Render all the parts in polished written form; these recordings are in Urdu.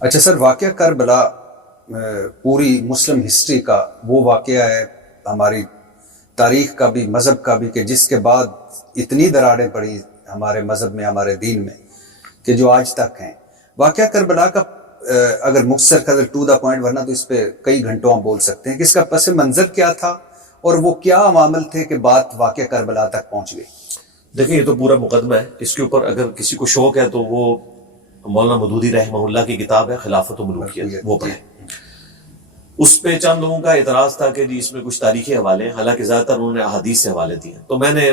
اچھا سر، واقعہ کربلا پوری مسلم ہسٹری کا وہ واقعہ ہے، ہماری تاریخ کا بھی، مذہب کا بھی، کہ جس کے بعد اتنی دراڑیں پڑی ہمارے مذہب میں، ہمارے دین میں، کہ جو آج تک ہیں۔ واقعہ کربلا کا اگر مختصر قدر ٹو دا پوائنٹ، ورنہ تو اس پہ کئی گھنٹوں ہم بول سکتے ہیں کہ اس کا پس منظر کیا تھا اور وہ کیا عوامل تھے کہ بات واقعہ کربلا تک پہنچ گئی۔ دیکھیں، یہ تو پورا مقدمہ ہے، اس کے اوپر اگر کسی کو شوق ہے تو وہ مولانا مودودی رحمہ اللہ کی کتاب ہے خلافت و ملوکیت، وہ پڑھیں۔ اس پہ چند لوگوں کا اعتراض تھا کہ جی اس میں کچھ تاریخی حوالے ہیں، حالانکہ زیادہ تر انہوں نے احادیث سے حوالے دیے، تو میں نے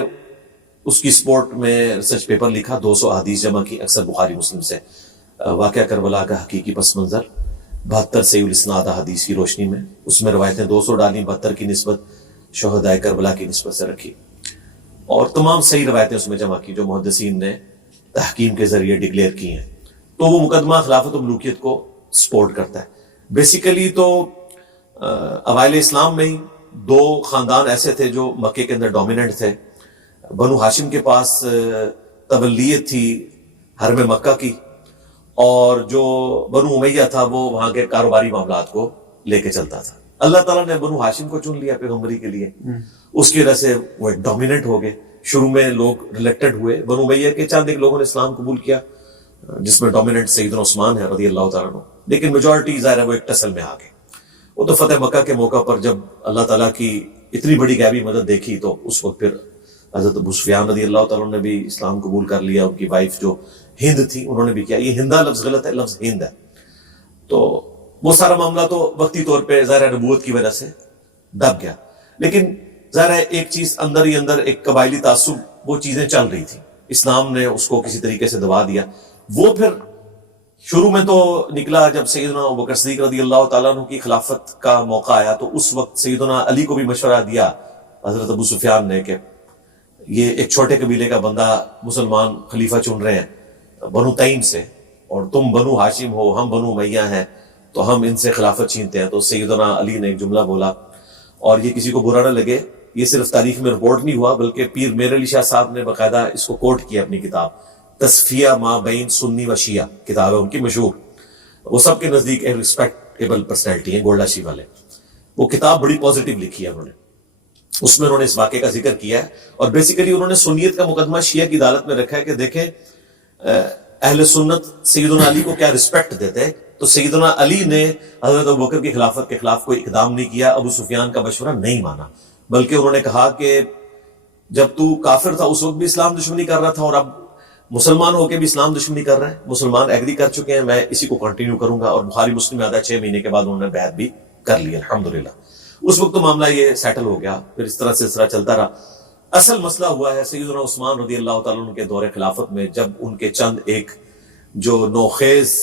اس کی سپورٹ میں ریسرچ پیپر لکھا، 200 احادیث جمع کی، اکثر بخاری مسلم سے، واقعہ کربلا کا حقیقی پس منظر، 72 صحیح الاسناد احادیث کی روشنی میں۔ اس میں روایتیں 200 ڈالی، 72 کی نسبت شہدائے کربلا کی نسبت سے رکھی، اور تمام صحیح روایتیں اس میں جمع کی جو محدثین نے تحکیم کے ذریعے ڈکلیئر کی ہیں۔ تو وہ مقدمہ خلافت و ملوکیت کو سپورٹ کرتا ہے۔ بیسیکلی تو اوائل اسلام میں ہی 2 خاندان ایسے تھے جو مکے کے اندر ڈومیننٹ تھے۔ بنو ہاشم کے پاس تولیت تھی حرم مکہ کی، اور جو بنو امیہ تھا وہ وہاں کے کاروباری معاملات کو لے کے چلتا تھا۔ اللہ تعالیٰ نے بنو ہاشم کو چن لیا پیغمبری کے لیے، اس کی وجہ سے وہ ایک ڈومیننٹ ہو گئے۔ شروع میں لوگ ریلیکٹڈ ہوئے، بنو امیہ کے چند ایک لوگوں نے اسلام قبول کیا، جس میں ڈومیننٹ سیدنا عثمان ہے رضی اللہ تعالیٰ عنہ، لیکن میجورٹی ظاہر ہے وہ ایک ٹسل میں آ گئے۔ وہ تو فتح مکہ کے موقع پر جب اللہ تعالیٰ کی اتنی بڑی غیبی مدد دیکھی تو اس وقت پھر حضرت ابو سفیان رضی اللہ تعالیٰ عنہ نے بھی اسلام قبول کر لیا، ان کی وائف جو ہند تھی انہوں نے بھی کیا۔ یہ ہندا لفظ غلط ہے، لفظ ہند ہے۔ تو وہ سارا معاملہ تو وقتی طور پہ ظاہر نبوت کی وجہ سے دب گیا، لیکن ظاہر ہے ایک چیز اندر ہی اندر، ایک قبائلی تعصب، وہ چیزیں چل رہی تھی، اسلام نے اس کو کسی طریقے سے دبا دیا۔ وہ پھر شروع میں تو نکلا جب سیدنا ابوبکر صدیق رضی اللہ تعالیٰ عنہ کی خلافت کا موقع آیا، تو اس وقت سیدنا علی کو بھی مشورہ دیا حضرت ابو سفیان نے کہ یہ ایک چھوٹے قبیلے کا بندہ مسلمان خلیفہ چن رہے ہیں بنو تیم سے، اور تم بنو ہاشم ہو، ہم بنو امیہ ہیں، تو ہم ان سے خلافت چھینتے ہیں۔ تو سیدنا علی نے ایک جملہ بولا، اور یہ کسی کو برا نہ لگے، یہ صرف تاریخ میں رپورٹ نہیں ہوا بلکہ پیر میر علی شاہ صاحب نے باقاعدہ اس کو کوٹ کیا اپنی کتاب تصفیہ ما بین سنی و شیعہ، کتاب ہے ان کی مشہور، وہ سب کے نزدیک ایک ریسپیکٹیبل پرسنالٹی ہیں، گولڈا شی والے۔ وہ کتاب بڑی پازیٹیو لکھی ہے انہوں نے، اس میں انہوں نے اس واقعے کا ذکر کیا ہے، اور بیسیکلی انہوں نے سنیت کا مقدمہ شیعہ کی عدالت میں رکھا ہے کہ دیکھیں اہل سنت سیدنا علی کو کیا رسپیکٹ دیتے ہیں۔ تو سیدنا علی نے حضرت ابوبکر کی خلافت کے خلاف کوئی اقدام نہیں کیا، ابو سفیان کا مشورہ نہیں مانا، بلکہ انہوں نے کہا کہ جب تو کافر تھا اس وقت بھی اسلام دشمنی کر رہا تھا، اور اب مسلمان ہو کے بھی اسلام دشمنی کر رہے ہیں، مسلمان ایگری کر چکے ہیں، میں اسی کو کنٹینیو کروں گا۔ اور بخاری مسلم میں آتا ہے 6 مہینے کے بعد انہوں نے بیعت بھی کر لی الحمدللہ۔ اس وقت تو معاملہ یہ سیٹل ہو گیا، پھر اس طرح سلسلہ چلتا رہا۔ اصل مسئلہ ہوا ہے سیدنا عثمان رضی اللہ تعالیٰ عنہ کے دور خلافت میں، جب ان کے چند ایک جو نوخیز،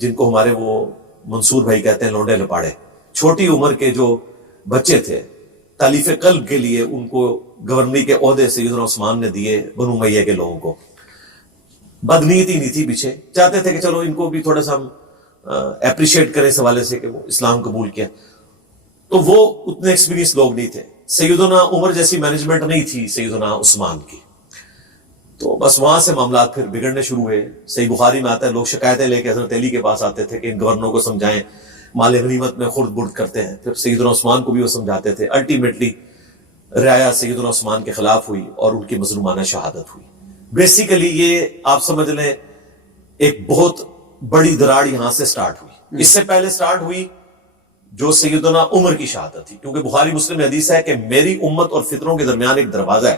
جن کو ہمارے وہ منصور بھائی کہتے ہیں لونڈے لپاڑے، چھوٹی عمر کے جو بچے تھے، تالیف قلب کے لیے ان کو گورنری کے عہدے سیدنا عثمان نے دیے بنو امیہ کے لوگوں کو۔ بدنیتی نہیں تھی پیچھے، چاہتے تھے کہ چلو ان کو بھی تھوڑا سا ہم اپریشیٹ کریں اس حوالے سے کہ وہ اسلام قبول کیا۔ تو وہ اتنے ایکسپیرینس لوگ نہیں تھے، سیدنا عمر جیسی مینجمنٹ نہیں تھی سیدنا عثمان کی۔ تو بس وہاں سے معاملات پھر بگڑنے شروع ہوئے۔ صحیح بخاری میں آتا ہے لوگ شکایتیں لے کے حضرت علی کے پاس آتے تھے کہ ان گورنروں کو سمجھائیں، مال غنیمت میں خرد برد کرتے ہیں۔ پھر سیدنا عثمان کو بھی وہ سمجھاتے تھے۔ الٹیمیٹلی رعایا سیدنا عثمان کے خلاف ہوئی اور ان کی مظلومانہ شہادت ہوئی۔ بیسیکلی یہ آپ سمجھ لیں ایک بہت بڑی دراڑ یہاں سے سٹارٹ ہوئی۔ اس سے پہلے سٹارٹ ہوئی جو سیدنا عمر کی شہادت تھی، کیونکہ بخاری مسلم میں حدیث ہے کہ میری امت اور فتنوں کے درمیان ایک دروازہ ہے،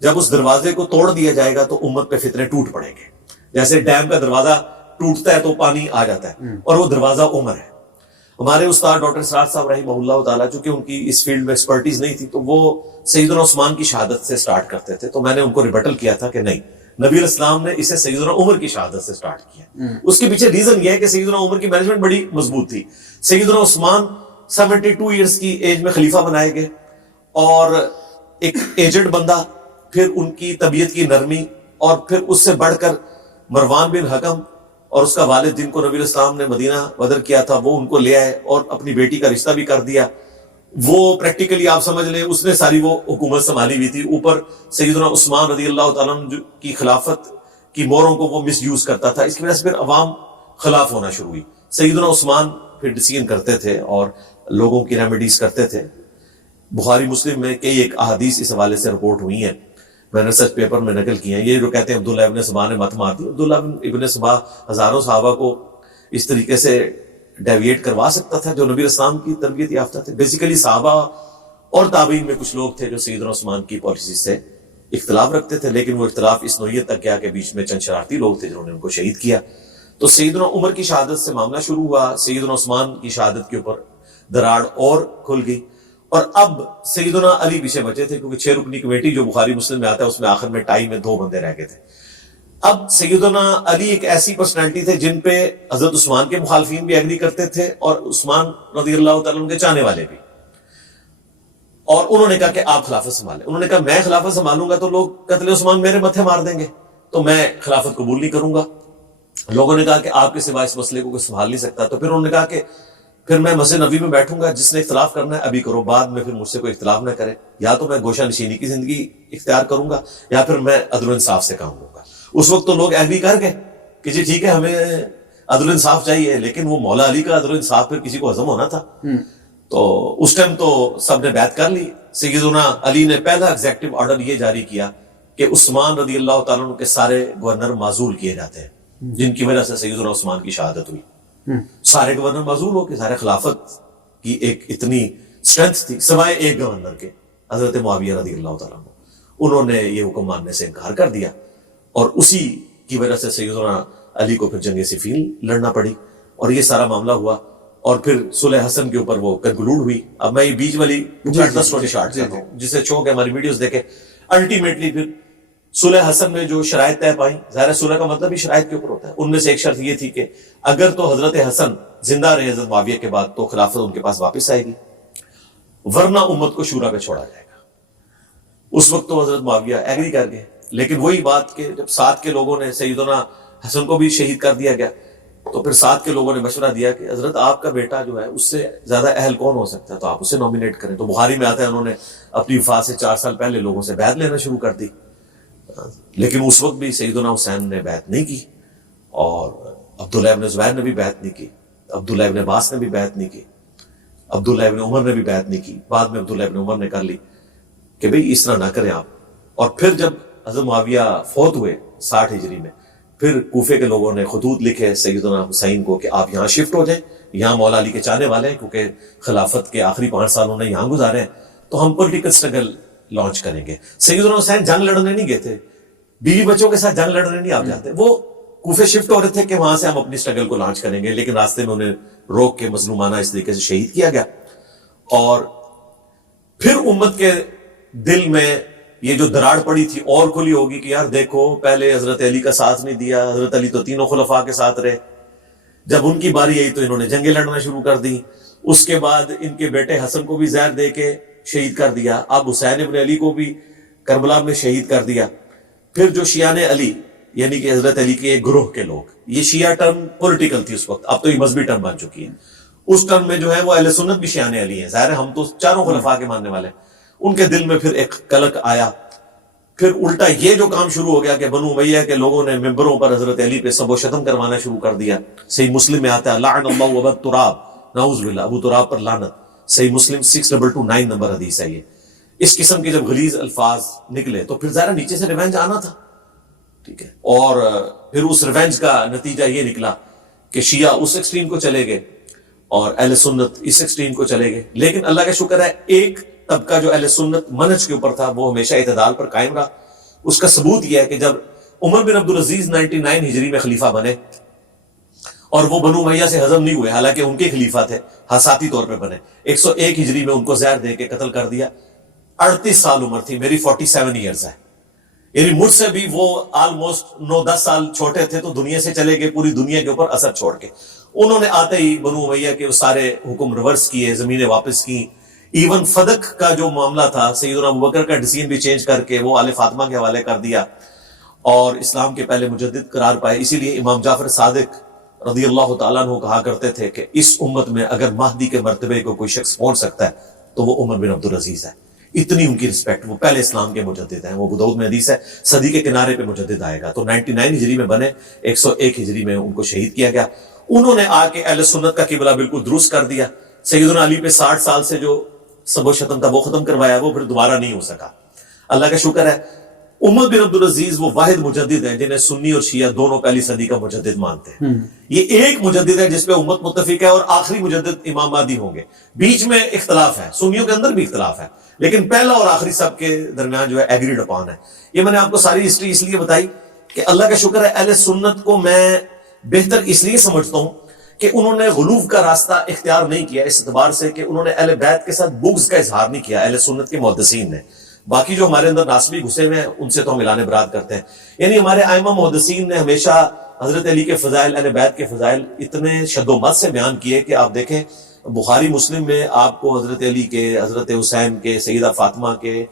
جب اس دروازے کو توڑ دیا جائے گا تو امت پہ فتنے ٹوٹ پڑیں گے۔ جیسے ڈیم کا دروازہ ٹوٹتا ہے تو پانی آ جاتا ہے، اور وہ دروازہ عمر ہے۔ ہمارے استاد ڈاکٹر سراج صاحب رحمہ اللہ تعالیٰ، چونکہ ان کی اس فیلڈ میں ایکسپرٹیز نہیں تھی، تو وہ سیدنا عثمان کی شہادت سے سٹارٹ کرتے تھے۔ تو میں نے ان کو ریبٹل کیا تھا کہ نہیں، نبی علیہ السلام نے اسے سیدنا عمر کی شہادت سے سٹارٹ کیا۔ اس کے پیچھے ریزن یہ ہے کہ سیدنا عمر کی مینجمنٹ بڑی مضبوط تھی۔ سیدنا عثمان 72 ایئرس کی ایج میں خلیفہ بنائے گئے، اور ایک ایجڈ بندہ، پھر ان کی طبیعت کی نرمی، اور پھر اس سے بڑھ کر مروان بن حکم اور اس کا والد جن کو نبی علیہ السلام نے مدینہ بدر کیا تھا، وہ ان کو لے آئے اور اپنی بیٹی کا رشتہ بھی کر دیا۔ وہ پریکٹیکلی آپ سمجھ لیں اس نے ساری وہ حکومت سنبھالی ہوئی تھی۔ اوپر سیدنا عثمان رضی اللہ تعالیٰ عنہ کی خلافت کی موروں کو وہ مس یوز کرتا تھا، اس کی وجہ سے پھر عوام خلاف ہونا شروع ہوئی. سیدنا عثمان پھر ڈسیزن کرتے تھے اور لوگوں کی ریمیڈیز کرتے تھے. بخاری مسلم میں کئی ایک احادیث اس حوالے سے رپورٹ ہوئی ہیں, میں نے ریسرچ پیپر میں نقل کی ہیں. یہ جو کہتے ہیں عبداللہ ابن سبا نے مت مار دی, عبداللہ ابن سبا ہزاروں صحابہ کو اس طریقے سے ڈیویٹ کروا سکتا تھا جو نبی اسلام کی تربیت یافتہ تھے. بیسیکلی صحابہ اور تابعین میں کچھ لوگ تھے جو سیدنا عثمان کی پالیسی سے اختلاف رکھتے تھے, لیکن وہ اختلاف اس نوعیت تک گیا کہ بیچ میں چند شرارتی لوگ تھے جنہوں نے ان کو شہید کیا. تو سیدنا عمر کی شہادت سے معاملہ شروع ہوا, سیدنا عثمان کی شہادت کے اوپر دراڑ اور کھل گئی, اور اب سیدنا علی پیچھے بچے تھے کیونکہ 6 رکنی کمیٹی جو بخاری مسلم میں آتا ہے اس میں آخر میں ٹائی میں 2 بندے رہ گئے تھے. اب سیدنا علی ایک ایسی پرسنالٹی تھے جن پہ حضرت عثمان کے مخالفین بھی ایگری کرتے تھے اور عثمان رضی اللہ تعالیٰ عنہ کے چاہنے والے بھی, اور انہوں نے کہا کہ آپ خلافت سنبھالیں. انہوں نے کہا میں خلافت سنبھالوں گا تو لوگ قتل عثمان میرے متھے مار دیں گے, تو میں خلافت قبول نہیں کروں گا. لوگوں نے کہا کہ آپ کے سوا اس مسئلے کو کوئی سنبھال نہیں سکتا. تو پھر انہوں نے کہا کہ پھر میں مسجد نبوی میں بیٹھوں گا, جس نے اختلاف کرنا ہے ابھی کرو, بعد میں پھر مجھ سے کوئی اختلاف نہ کرے. یا تو میں گوشہ نشینی کی زندگی اختیار کروں گا یا پھر میں عدل و انصاف سے کام لوں گا. اس وقت تو لوگ ایگری کر گئے کہ جی ٹھیک ہے ہمیں عدل و انصاف چاہیے, لیکن وہ مولا علی کا عدل و انصاف پھر کسی کو ہضم ہونا تھا. تو اس ٹائم تو سب نے بیعت کر لی. سیدنا علی نے پہلا ایگزیکٹو آرڈر یہ جاری کیا کہ عثمان رضی اللہ تعالیٰ عنہ کے سارے گورنر معزول کیے جاتے ہیں, جن کی وجہ سے سیدنا عثمان کی شہادت ہوئی. سارے گورنر معزول ہو کے سارے خلافت کی ایک اتنی اسٹرینتھ تھی سوائے ایک گورنر کے, حضرت معاویہ رضی اللہ تعالیٰ عنہ. انہوں نے یہ حکم ماننے سے انکار کر دیا اور اسی کی وجہ سے سیدنا علی کو پھر جنگ صفین لڑنا پڑی اور یہ سارا معاملہ ہوا. اور پھر صلح حسن کے اوپر وہ کنکلوڈ ہوئی. اب میں یہ بیچ والی اسٹوری شارٹ کرتا ہوں جسے چونکہ ہماری ویڈیوز دیکھے. الٹیمیٹلی پھر صلح حسن میں جو شرائط طے پائیں, ظاہر صلح کا مطلب ہی شرائط کے اوپر ہوتا ہے, ان میں سے ایک شرط یہ تھی کہ اگر تو حضرت حسن زندہ رہے حضرت معاویہ کے بعد تو خلافت ان کے پاس واپس آئے گی, ورنہ امت کو شورا پہ چھوڑا جائے گا. اس وقت تو حضرت معاویہ ایگری کر گئے, لیکن وہی بات کہ جب ساتھ کے لوگوں نے سیدنا حسن کو بھی شہید کر دیا گیا تو پھر ساتھ کے لوگوں نے مشورہ دیا کہ حضرت آپ کا بیٹا جو ہے اس سے زیادہ اہل کون ہو سکتا ہے, تو آپ اسے نامینیٹ کریں. تو بخاری میں آتا ہے انہوں نے اپنی وفات سے 4 سال پہلے لوگوں سے بیعت لینا شروع کر دی, لیکن اس وقت بھی سیدنا حسین نے بیعت نہیں کی اور عبداللہ ابن زبیر نے بھی بیعت نہیں کی, عبداللہ ابن عباس نے بھی بیعت نہیں کی, عبداللہ ابن عمر نے بھی بیعت نہیں کی. بعد میں عبداللہ ابن عمر نے کر لی کہ بھئی اس طرح نہ کریں آپ. اور پھر جب حضرت معاویہ فوت ہوئے 60 ہجری میں, پھر کوفے کے لوگوں نے خطوط لکھے سیدنا حسین کو کہ آپ یہاں شفٹ ہو جائیں, یہاں مولا علی کے چاہنے والے ہیں کیونکہ خلافت کے آخری 5 سال انہوں نے یہاں گزارے ہیں, تو ہم پولیٹیکل سٹرگل لانچ کریں گے. سیدنا حسین جنگ لڑنے نہیں گئے تھے, بیوی بچوں کے ساتھ جنگ لڑنے نہیں آپ جاتے, وہ کوفے شفٹ ہو رہے تھے کہ وہاں سے ہم اپنی سٹرگل کو لانچ کریں گے, لیکن راستے میں انہیں روک کے مظلومانہ اس طریقے سے شہید کیا گیا. اور پھر امت کے دل میں یہ جو دراڑ پڑی تھی اور کھلی ہوگی کہ یار دیکھو پہلے حضرت علی کا ساتھ نہیں دیا, حضرت علی تو تینوں خلفاء کے ساتھ رہے, جب ان کی باری آئی تو انہوں نے جنگیں لڑنا شروع کر دی. اس کے بعد ان کے بیٹے حسن کو بھی زہر دے کے شہید کر دیا, اب حسین ابن علی کو بھی کربلا میں شہید کر دیا. پھر جو شیعان علی یعنی کہ حضرت علی کے ایک گروہ کے لوگ, یہ شیعہ ٹرم پولیٹیکل تھی اس وقت, اب تو یہ مذہبی ٹرم بن چکی ہے. اس ٹرم میں جو ہے وہ اہل سنت بھی شیعان علی ہیں, ظاہر ہے ہم تو چاروں خلفاء کے ماننے والے ہیں. ان کے دل میں پھر ایک کلک آیا. پھر الٹا یہ جو کام شروع ہو گیا کہ بنو امیہ کے لوگوں نے ممبروں پر حضرت علی پہ سب و شتم کروانا شروع کر دیا. صحیح مسلم میں آتا ہے لعن اللہ ابا تراب, نعوذ باللہ, ابو تراب پر لعنت. صحیح مسلم 6229 نمبر حدیث ہے یہ. اس قسم کے جب غلیظ الفاظ نکلے تو پھر ظاہر نیچے سے ریونج آنا تھا, ٹھیک ہے. اور پھر اس ریونج کا نتیجہ یہ نکلا کہ شیعہ اس ایکسٹریم کو چلے گئے اور اہل سنت اس ایکسٹریم کو چلے گئے. لیکن اللہ کا شکر ہے ایک طبقہ جو اہل سنت منہج کے اوپر تھا وہ ہمیشہ اعتدال پر قائم رہا. اس کا ثبوت یہ ہے کہ جب عمر بن عبدالعزیز 99 ہجری میں خلیفہ بنے اور وہ بنو امیہ سے ہضم نہیں ہوئے, حالانکہ ان کے خلیفہ تھے, حساتی طور پہ بنے, 101 ہجری میں ان کو زہر دے کے قتل کر دیا. 38 سال عمر تھی, میری 47 ایئرز ہے, یعنی مجھ سے بھی وہ آلموسٹ 9-10 سال چھوٹے تھے, تو دنیا سے چلے گئے پوری دنیا کے اوپر اثر چھوڑ کے. انہوں نے آتے ہی بنو امیہ کے سارے حکم ریورس کیے, زمینیں واپس کی. ایون فدق کا جو معاملہ تھا سیدنا ابوبکر کا ڈیسیژن بھی چینج کر کے وہ آل فاطمہ کے حوالے کر دیا اور اسلام کے پہلے مجدد قرار پائے. اسی لیے امام جعفر صادق رضی اللہ تعالیٰ عنہ کہا کرتے تھے کہ اس امت میں اگر مہدی کے مرتبے کو کوئی شخص پہنچ سکتا ہے تو وہ عمر بن عبدالعزیز ہے. اتنی ان کی رسپیکٹ. وہ پہلے اسلام کے مجدد ہیں. وہ ابو داؤد میں حدیث ہے صدی کے کنارے پہ مجدد آئے گا. تو 99 ہجری میں بنے, 101 ہجری میں ان کو شہید کیا گیا. انہوں نے آ کے اہل سنت کا قبلہ بالکل درست کر دیا. سیدنا علی پہ 60 سال سے جو سب و شتم تھا وہ ختم کروایا, وہ پھر دوبارہ نہیں ہو سکا. اللہ کا شکر ہے عمر بن عبدالعزیز وہ واحد مجدد ہیں جنہیں سنی اور شیعہ دونوں پہلی صدی کا مجدد مانتے ہیں. یہ ایک مجدد ہے جس پہ امت متفق ہے, اور آخری مجدد امام مہدی ہوں گے. بیچ میں اختلاف ہے, سنیوں کے اندر بھی اختلاف ہے, لیکن پہلا اور آخری سب کے درمیان جو ہے ایگریڈ اپان ہے. یہ میں نے آپ کو ساری ہسٹری اس لیے بتائی کہ اللہ کا شکر ہے اہل سنت کو میں بہتر اس لیے سمجھتا ہوں کہ انہوں نے غلو کا راستہ اختیار نہیں کیا, اس اعتبار سے کہ انہوں نے اہل بیت کے ساتھ بغض کا اظہار نہیں کیا اہل سنت کے محدثین نے. باقی جو ہمارے اندر ناسبی گھسے ہوئے ہیں ان سے تو ہم اعلان برات کرتے ہیں. یعنی ہمارے ائمہ محدثین نے ہمیشہ حضرت علی کے فضائل, اہل بیت کے فضائل اتنے شد و مت سے بیان کیے کہ آپ دیکھیں بخاری مسلم میں آپ کو حضرت علی کے, حضرت حسین کے, سیدہ فاطمہ کے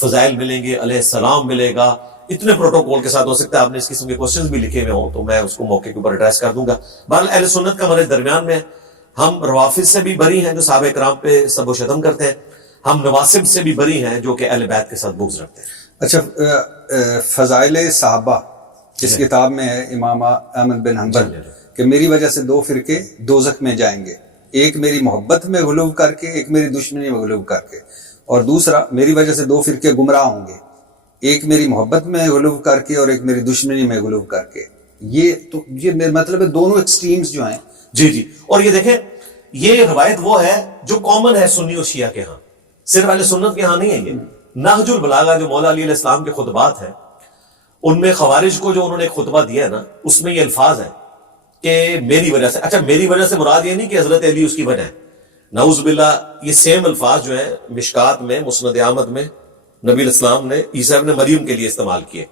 فضائل ملیں گے, علیہ السلام ملے گا. اتنے پروٹوکول کے ساتھ, ہو سکتا ہے آپ نے اس قسم کے کوشچنز بھی لکھے ہوئے ہوں تو میں اس کو موقع کے اوپر ایڈریس کر دوں گا. بہرحال اہل سنت کا ہمارے درمیان میں, ہم روافض سے بھی بری ہیں جو صحابہ کرام پہ سب و شتم کرتے ہیں, ہم نواسب سے بھی بری ہیں جو کہ اہل بیت کے ساتھ بغض رکھتے ہیں. اچھا, فضائل صحابہ اس کتاب میں ہے امام احمد بن حنبل کہ میری وجہ سے 2 فرقے دوزخ میں جائیں گے, ایک میری محبت میں غلو کر کے, ایک میری دشمنی میں غلو کر کے, اور دوسرا میری وجہ سے 2 فرقے گمراہ ہوں گے, ایک میری محبت میں غلو کر کے اور ایک میری دشمنی میں غلو کر کے. یہ مطلب ہے دونوں ایکسٹریمز جو ہیں. جی. اور یہ دیکھیں یہ روایت وہ ہے جو کامن ہے سنی اور شیعہ کے ہاں, صرف اہل سنت کے ہاں نہیں ہے. یہ نہج البلاغہ جو مولا علی علیہ السلام کے خطبات ہیں ان میں خوارج کو جو انہوں نے ایک خطبہ دیا ہے نا, اس میں یہ الفاظ ہیں کہ میری وجہ سے. اچھا, میری وجہ سے مراد یہ نہیں کہ حضرت علی اس کی وجہ ہے, نعوذ باللہ. یہ سیم الفاظ جو ہیں مشکات میں, مسند احمد میں نبی الاسلام نے عیسیٰ ابن مریم کے لیے استعمال کیے,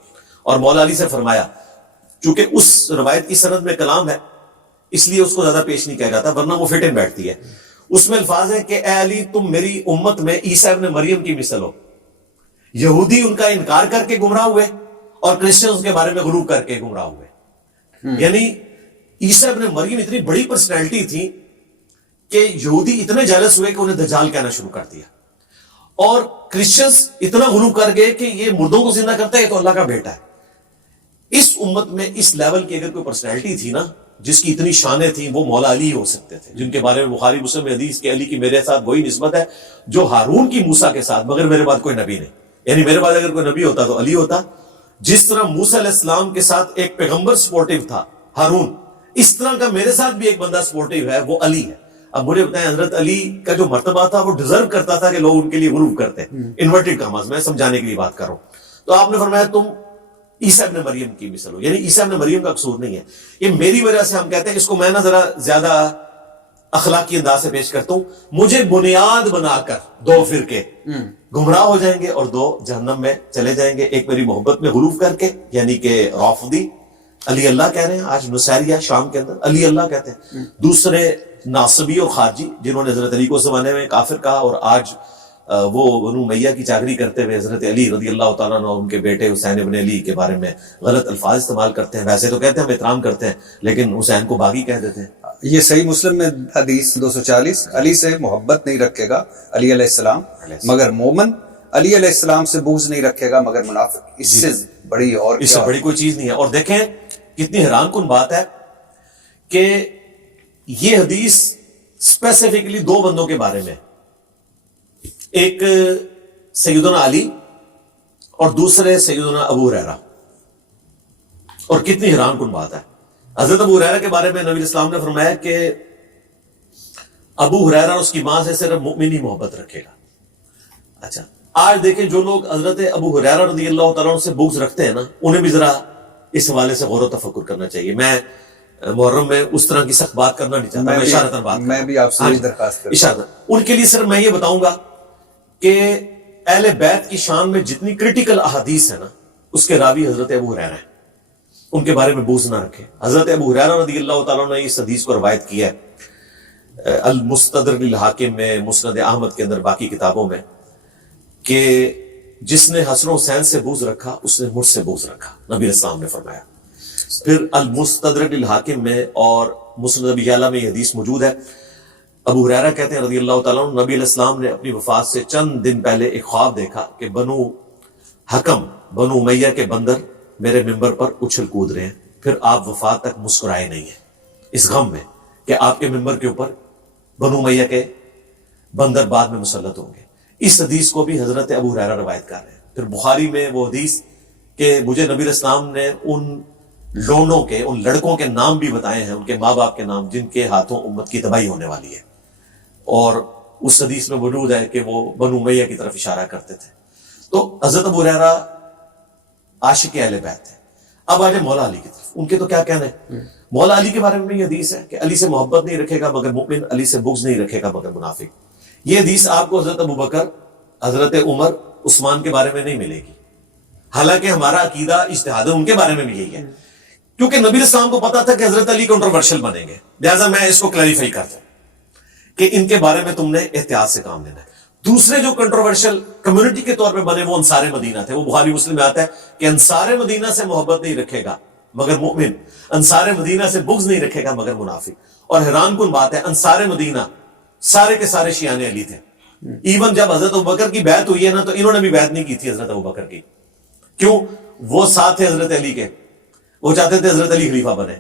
اور مولا علی سے فرمایا, چونکہ اس روایت کی سند میں کلام ہے اس لیے اس کو زیادہ پیش نہیں کیا جاتا, ورنہ وہ فٹ ان بیٹھتی ہے. اس میں الفاظ ہے کہ اے علی تم میری امت میں عیسیٰ ابن مریم کی مثل ہو. یہودی ان کا انکار کر کے گمراہ ہوئے اور کرسچن اس کے بارے میں غلو کر کے گمراہ ہوئے. یعنی عیسیٰ ابن مریم اتنی بڑی پرسنالٹی تھی کہ یہودی اتنے جیلس ہوئے کہ انہیں دجال کہنا شروع کر دیا, اور کرسچنز اتنا غلو کر گئے کہ یہ مردوں کو زندہ کرتا ہے, یہ تو اللہ کا بیٹا ہے. اس امت میں اس لیول کی اگر کوئی پرسنالٹی تھی نا جس کی اتنی شانیں تھیں, وہ مولا علی ہو سکتے تھے, جن کے بارے میں بخاری مسلم میں حدیث کہ علی کی میرے ساتھ وہی نسبت ہے جو ہارون کی موسیٰ کے ساتھ, مگر میرے بعد کوئی نبی نہیں. یعنی میرے بعد اگر کوئی نبی ہوتا تو علی ہوتا. جس طرح موسیٰ علیہ السلام کے ساتھ ایک پیغمبر سپورٹیو تھا ہارون, اس طرح کا میرے ساتھ بھی ایک بندہ سپورٹیو ہے, وہ علی ہے. اب مجھے بتائیں حضرت علی کا جو مرتبہ تھا وہ ڈیزرو کرتا تھا کہ لوگ ان کے لیے غلو کرتے ہیں. انورٹڈ کاماز میں سمجھانے کے لیے بات کر رہا ہوں. تو آپ نے فرمایا تم عیسیٰ ابن مریم کی مثل ہو, یعنی عیسیٰ ابن مریم کا قصور نہیں ہے. یہ میری وجہ سے ہم کہتے ہیں, اس کو میں نا ذرا زیادہ اخلاقی انداز سے پیش کرتا ہوں. مجھے بنیاد بنا کر 2 فرقے گمراہ ہو جائیں گے اور 2 جہنم میں چلے جائیں گے. ایک میری محبت میں غلو کر کے, یعنی کہ رافضی علی اللہ کہہ رہے ہیں, آج نصیریہ شام کے اندر علی اللہ کہتے ہیں. دوسرے ناصبی اور خارجی جنہوں نے حضرت علی کو اس زمانے میں کافر کہا, اور آج وہ بنو امیہ کی چاکری کرتے ہوئے حضرت علی رضی اللہ تعالیٰ عنہ اور ان کے بیٹے حسین ابن علی کے بارے میں غلط الفاظ استعمال کرتے ہیں. ویسے تو کہتے ہیں ہم احترام کرتے ہیں, لیکن حسین کو باغی کہہ دیتے ہیں. یہ صحیح مسلم میں حدیث 240, علی سے محبت نہیں رکھے گا علی علیہ السلام مگر مومن, علی علیہ السلام سے بغض نہیں رکھے گا مگر منافق. اس سے بڑی اور اس سے بڑی کوئی چیز نہیں ہے. اور دیکھیں کتنی حیران کن بات ہے کہ یہ حدیث اسپیسیفکلی 2 بندوں کے بارے میں, ایک سیدنا علی اور دوسرے سیدنا ابو ہریرہ. اور کتنی حیران کن بات ہے, حضرت ابو ہریرہ کے بارے میں نبی اسلام نے فرمایا کہ ابو ہریرہ اور اس کی ماں سے صرف مومن ہی محبت رکھے گا. اچھا, آج دیکھیں جو لوگ حضرت ابو ہریرہ رضی اللہ تعالیٰ عنہ سے بغض رکھتے ہیں نا, انہیں بھی ذرا اس حوالے سے غور و تفکر کرنا چاہیے. میں محرم میں اس طرح کی سخت بات کرنا نہیں چاہتا, میں اشارتاً بات میں بھی آپ سے درخواست کرتا ہوں اشارتاً. ان کے لیے صرف میں یہ بتاؤں گا کہ اہل بیت کی شان میں جتنی کرٹیکل احادیث ہے نا, اس کے راوی حضرت ابو ہریرہ ہیں. ان کے بارے میں بغض نہ رکھیں. حضرت ابو ہریرہ رضی اللہ تعالیٰ نے اس حدیث کو روایت کیا ہے المستدرک للحاکم میں, مسند احمد کے اندر, باقی کتابوں میں, کہ جس نے حسن و حسین سے بغض رکھا اس نے مجھ سے بغض رکھا, نبی اسلام نے فرمایا. پھر المستدرک للحاکم میں اور مسند ابی یعلا میں یہ حدیث موجود ہے. ابو ہریرہ کہتے ہیں رضی اللہ تعالیٰ عنہ، نبی علیہ السلام نے اپنی وفات سے چند دن پہلے ایک خواب دیکھا کہ بنو حکم، بنو امیہ کے بندر میرے ممبر پر اچھل کود رہے ہیں، پھر آپ وفات تک مسکرائے نہیں ہیں اس غم میں کہ آپ کے ممبر کے اوپر بنو امیہ کے بندر بعد میں مسلط ہوں گے۔ اس حدیث کو بھی حضرت ابو ہریرہ روایت کر رہے ہیں۔ پھر بخاری میں وہ حدیث کہ مجھے نبی علیہ السلام نے ان لونڈوں کے، ان لڑکوں کے نام بھی بتائے ہیں، ان کے ماں باپ کے نام، جن کے ہاتھوں امت کی تباہی ہونے والی ہے، اور اس حدیث میں موجود ہے کہ وہ بنو امیہ کی طرف اشارہ کرتے تھے۔ تو حضرت ابو ہریرہ عاشق اہل بیت ہے۔ اب آ جائے مولا علی کی طرف، ان کے تو کیا کہنا ہے۔ مولا علی کے بارے میں بھی یہ حدیث ہے کہ علی سے محبت نہیں رکھے گا مگر مومن، علی سے بغض نہیں رکھے گا مگر منافق۔ یہ حدیث آپ کو حضرت ابوبکر، حضرت عمر، عثمان کے بارے میں نہیں ملے گی، حالانکہ ہمارا عقیدہ اجتہاد ان کے بارے میں بھی یہی ہے، کیونکہ نبی علیہ السلام کو پتا تھا کہ حضرت علی کنٹروورشل بنیں گے، لہٰذا میں اس کو کلیریفائی کر دوں کہ ان کے بارے میں تم نے احتیاط سے کام لینا ہے۔ دوسرے جو کنٹروورشل کمیونٹی کے طور پہ بنے وہ انصار مدینہ تھے۔ وہ بخاری مسلم میں آتا ہے کہ انصار مدینہ سے محبت نہیں رکھے گا مگر مومن، انصار مدینہ سے بغض نہیں رکھے گا مگر منافق۔ اور حیران کن بات ہے، انصار مدینہ سارے کے سارے شیعان علی تھے۔ ایون جب حضرت ابوبکر کی بیعت ہوئی ہے نا، تو انہوں نے بھی بیعت نہیں کی تھی حضرت ابوبکر کی، کیوں؟ وہ ساتھ تھے حضرت علی کے، وہ چاہتے تھے حضرت علی خلیفہ بنے۔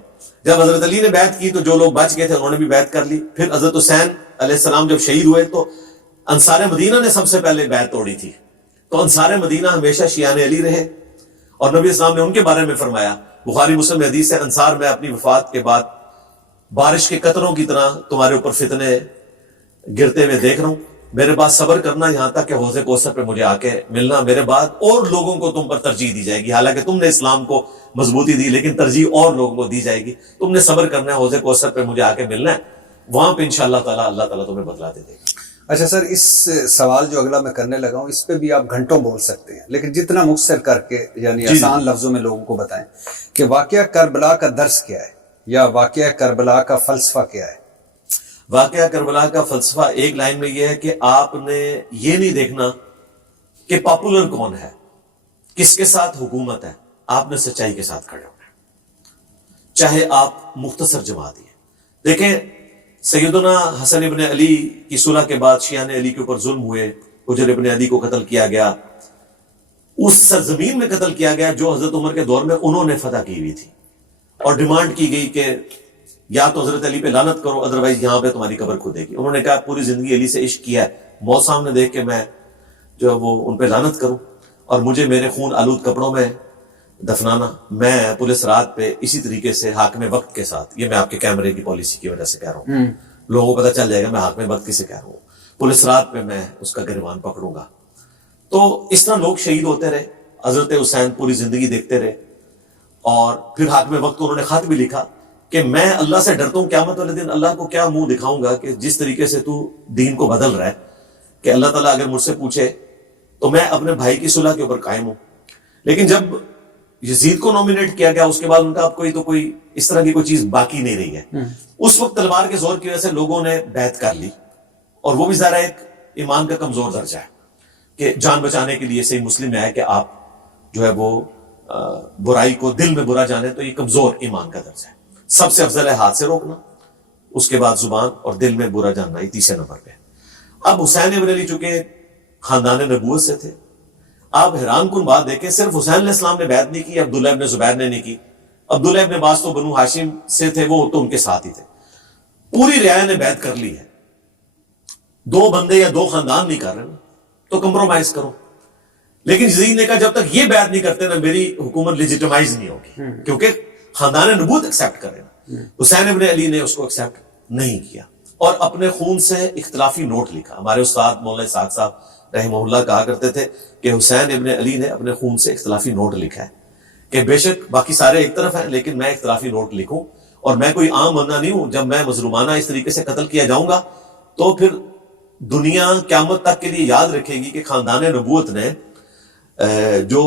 جب حضرت علی نے بیعت کی تو جو لوگ بچ گئے تھے انہوں نے بھی بیعت کر لی۔ پھر حضرت حسین علیہ السلام جب شہید ہوئے تو انصار مدینہ نے سب سے پہلے بیعت توڑی تھی۔ تو انصار مدینہ ہمیشہ شیعان علی رہے، اور نبی اسلام نے ان کے بارے میں فرمایا، بخاری مسلم میں حدیث ہے، انصار میں اپنی وفات کے بعد بارش کے قطروں کی طرح تمہارے اوپر فتنے گرتے ہوئے دیکھ رہا ہوں، میرے پاس صبر کرنا یہاں تک کہ حوض کوثر پہ مجھے آ کے ملنا، میرے بعد اور لوگوں کو تم پر ترجیح دی جائے گی، حالانکہ تم نے اسلام کو مضبوطی دی لیکن ترجیح اور لوگوں کو دی جائے گی، تم نے صبر کرنا ہے، حوض کوثر پہ مجھے آ کے ملنا ہے، وہاں پہ انشاءاللہ تعالیٰ اللہ تعالیٰ تمہیں بدلا دے گا۔ اچھا سر، اس سوال جو اگلا میں کرنے لگا ہوں اس پہ بھی آپ گھنٹوں بول سکتے ہیں، لیکن جتنا مختصر کر کے یعنی آسان لفظوں میں لوگوں کو بتائیں کہ واقعہ کربلا کا درس کیا ہے، یا واقعہ کربلا کا فلسفہ کیا ہے۔ واقعہ کربلا کا فلسفہ ایک لائن میں یہ ہے کہ آپ نے یہ نہیں دیکھنا کہ پاپولر کون ہے، کس کے ساتھ حکومت ہے، آپ نے سچائی کے ساتھ کھڑے ہونا ہے، چاہے آپ مختصر جماعت ہیں۔ دیکھیں، سیدنا حسن ابن علی کی صلح کے بعد شیعان علی کے اوپر ظلم ہوئے، حجر ابن علی کو قتل کیا گیا، اس سرزمین میں قتل کیا گیا جو حضرت عمر کے دور میں انہوں نے فتح کی ہوئی تھی، اور ڈیمانڈ کی گئی کہ یا تو حضرت علی پہ لعنت کرو، ادروائز یہاں پہ تمہاری قبر کھودے گی۔ انہوں نے کہا پوری زندگی علی سے عشق کیا ہے، موت سامنے دیکھ کے میں جو وہ ان پہ لعنت کروں اور مجھے میرے خون آلود کپڑوں میں دفنانا، میں پولیس رات پہ اسی طریقے سے حاکم وقت کے ساتھ، یہ میں آپ کے کیمرے کی پالیسی کی وجہ سے کہہ رہا ہوں، لوگوں کو پتہ چل جائے گا میں حاکم وقت کسے کہہ رہا ہوں، پولیس رات پہ میں اس کا گریبان پکڑوں گا۔ تو اس طرح لوگ شہید ہوتے رہے، حضرت حسین پوری زندگی دیکھتے رہے، اور پھر حاکم وقت انہوں نے خط بھی لکھا کہ میں اللہ سے ڈرتا ہوں قیامت والے دن اللہ کو کیا منہ دکھاؤں گا کہ جس طریقے سے تو دین کو بدل رہا ہے، کہ اللہ تعالیٰ اگر مجھ سے پوچھے تو میں اپنے بھائی کی صلح کے اوپر قائم ہوں۔ لیکن جب یزید کو نومینیٹ کیا گیا اس کے بعد ان کا اب کوئی اس طرح کی کوئی چیز باقی نہیں رہی ہے۔ اس وقت تلوار کے زور کی وجہ سے لوگوں نے بیعت کر لی، اور وہ بھی ذرا ایک ایمان کا کمزور درجہ ہے کہ جان بچانے کے لیے صحیح مسلم میں ہے کہ آپ جو ہے وہ برائی کو دل میں برا جانے، تو یہ کمزور ایمان کا درجہ ہے۔ سب سے افضل ہے ہاتھ سے روکنا، اس کے بعد زبان، اور دل میں برا جاننا، یہ تیسرے نمبر پہ۔ اب حسین ابن علی چونکہ خاندان نبوت سے تھے، آپ حیران کن بات دیکھیں، صرف حسین علیہ السلام نے بیعت نہیں کی، عبداللہ ابن زبیر نے نہیں کی، عبداللہ ابن عباس تو بنو ہاشم سے تھے، وہ تو ان کے ساتھ ہی تھے، پوری رعایا نے بیعت کر لی ہے۔ دو بندے یا دو خاندان نہیں کر رہے نا، تو کمپرومائز کرو۔ لیکن یزید نے کہا جب تک یہ بیعت نہیں کرتے نا میری حکومت لیجیٹمائز نہیں ہوگی، کیونکہ خاندان نبوت ایکسیپٹ کرے نا۔ حسین ابن علی نے اس کو ایکسیپٹ نہیں کیا، اور اپنے خون سے اختلافی نوٹ لکھا۔ ہمارے استاد مولانا اسحاق صاحب رحمہ اللہ کہا کرتے تھے کہ حسین ابن علی نے اپنے خون سے اختلافی نوٹ لکھا ہے کہ بے شک باقی سارے ایک طرف ہیں لیکن میں اختلافی نوٹ لکھوں، اور میں کوئی عام بندہ نہیں ہوں، جب میں مظلومانہ اس طریقے سے قتل کیا جاؤں گا تو پھر دنیا قیامت تک کے لیے یاد رکھے گی کہ خاندان نبوت نے جو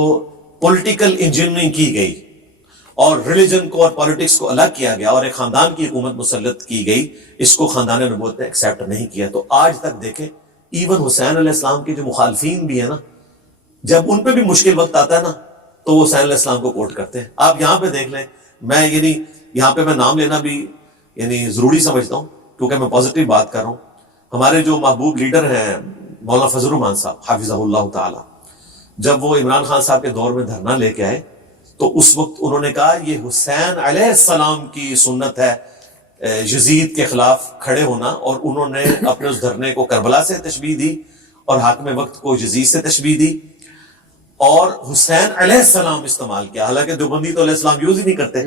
پولیٹیکل انجینئرنگ کی گئی اور ریلیجن کو اور پالیٹکس کو الگ کیا گیا اور ایک خاندان کی حکومت مسلط کی گئی، اس کو خاندان نبوت نے ایکسیپٹ نہیں کیا۔ تو آج تک دیکھیں ایون حسین علیہ السلام کے جو مخالفین بھی ہیں نا، جب ان پہ بھی مشکل وقت آتا ہے نا تو وہ حسین علیہ السلام کو کوٹ کرتے ہیں۔ آپ یہاں پہ دیکھ لیں، میں یہاں پہ میں نام لینا بھی ضروری سمجھتا ہوں کیونکہ میں پازیٹیو بات کر رہا ہوں۔ ہمارے جو محبوب لیڈر ہیں مولانا فضل الرحمان صاحب حافظہ اللہ تعالی، جب وہ عمران خان صاحب کے دور میں دھرنا لے کے آئے تو اس وقت انہوں نے کہا یہ حسین علیہ السلام کی سنت ہے یزید کے خلاف کھڑے ہونا، اور انہوں نے اپنے اس دھرنے کو کربلا سے تشبیہ دی اور حاکم وقت کو یزید سے تشبیہ دی اور حسین علیہ السلام استعمال کیا، حالانکہ دیوبندی تو علیہ السلام یوز ہی نہیں کرتے.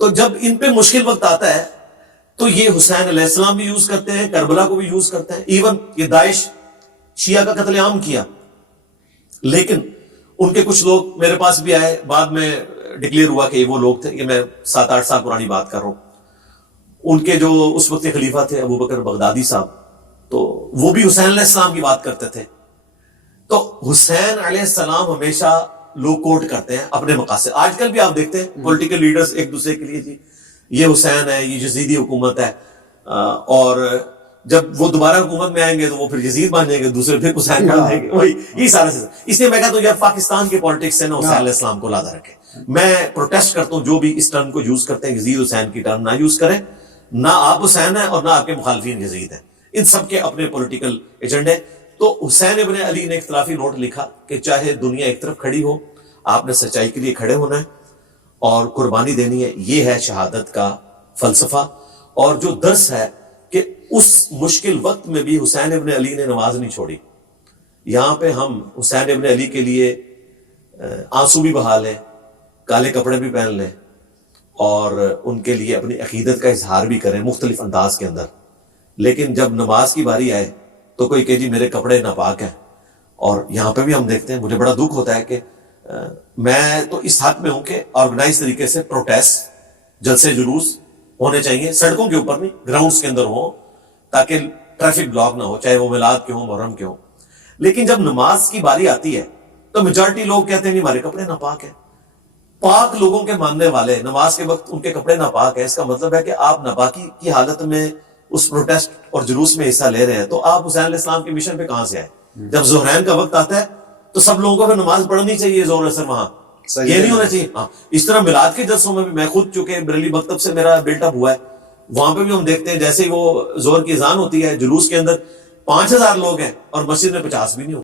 تو جب ان پہ مشکل وقت آتا ہے تو یہ حسین علیہ السلام بھی یوز کرتے ہیں، کربلا کو بھی یوز کرتے ہیں. ایون یہ داعش شیعہ کا قتل عام کیا، لیکن ان کے کچھ لوگ میرے پاس بھی آئے، بعد میں ڈکلیئر ہوا کہ یہ وہ لوگ تھے. یہ میں 7-8 سال پرانی بات کر رہا ہوں. ان کے جو اس وقت کے خلیفہ تھے ابو بکر بغدادی صاحب، تو وہ بھی حسین علیہ السلام کی بات کرتے تھے. تو حسین علیہ السلام ہمیشہ لوگ کوٹ کرتے ہیں اپنے مقاصد. آج کل بھی آپ دیکھتے ہیں پولیٹیکل لیڈرز ایک دوسرے کے لیے جی یہ حسین ہے، یہ یزیدی حکومت ہے، اور جب وہ دوبارہ حکومت میں آئیں گے تو وہ پھر یزید بن جائیں گے، دوسرے پھر حسین بن جائیں گے. وہی یہ سارا سلسلہ. اس لیے میں کہتا ہوں یار پاکستان کے پالیٹکس سے نا حسین علیہ السلام کو لادا رکھے. میں پروٹیسٹ کرتا ہوں جو بھی اس ٹرم کو یوز کرتے ہیں یزید حسین کی ٹرم نہ یوز کریں. نہ آپ حسین ہیں اور نہ آپ کے مخالفین یزید ہیں، ان سب کے اپنے پولیٹیکل ایجنڈے. تو حسین ابن علی نے اختلافی نوٹ لکھا کہ چاہے دنیا ایک طرف کھڑی ہو، آپ نے سچائی کے لیے کھڑے ہونا ہے اور قربانی دینی ہے. یہ ہے شہادت کا فلسفہ. اور جو درس ہے کہ اس مشکل وقت میں بھی حسین ابن علی نے نماز نہیں چھوڑی. یہاں پہ ہم حسین ابن علی کے لیے آنسو بھی بہا لیں، کالے کپڑے بھی پہن لیں اور ان کے لیے اپنی عقیدت کا اظہار بھی کریں مختلف انداز کے اندر، لیکن جب نماز کی باری آئے تو کوئی کہ جی میرے کپڑے ناپاک ہیں. اور یہاں پہ بھی ہم دیکھتے ہیں، مجھے بڑا دکھ ہوتا ہے کہ میں تو اس حق میں ہوں کہ آرگنائز طریقے سے پروٹیسٹ، جلسے جلوس ہونے چاہیے، سڑکوں کے اوپر نہیں، گراؤنڈز کے اندر ہوں تاکہ ٹریفک بلاک نہ ہو، چاہے وہ میلاد کے ہوں محرم کے ہوں. لیکن جب نماز کی باری آتی ہے تو میجورٹی لوگ کہتے ہیں ہمارے کپڑے ناپاک ہیں. پاک لوگوں کے ماننے والے نماز کے وقت ان کے کپڑے ناپاک ہیں، اس کا مطلب ہے کہ آپ ناپاکی کی حالت میں اس پروٹیسٹ اور جلوس میں حصہ لے رہے ہیں. تو آپ حسین علیہ السلام کے مشن پہ کہاں سے آئے؟ جب ظہرین کا وقت آتا ہے تو سب لوگوں کو پھر نماز پڑھنی چاہیے ظہر اثر وہاں، یہ نہیں ہونا چاہیے. ہاں اس طرح میلاد کے جلسوں میں بھی میں خود چونکہ بریلی مکتب سے میرا بلٹ اپ ہوا ہے، وہاں پہ بھی ہم دیکھتے ہیں جیسے ہی وہ ظہر کی اذان ہوتی ہے جلوس کے اندر 5000 لوگ ہیں اور مسجد میں 50 بھی نہیں ہوتے.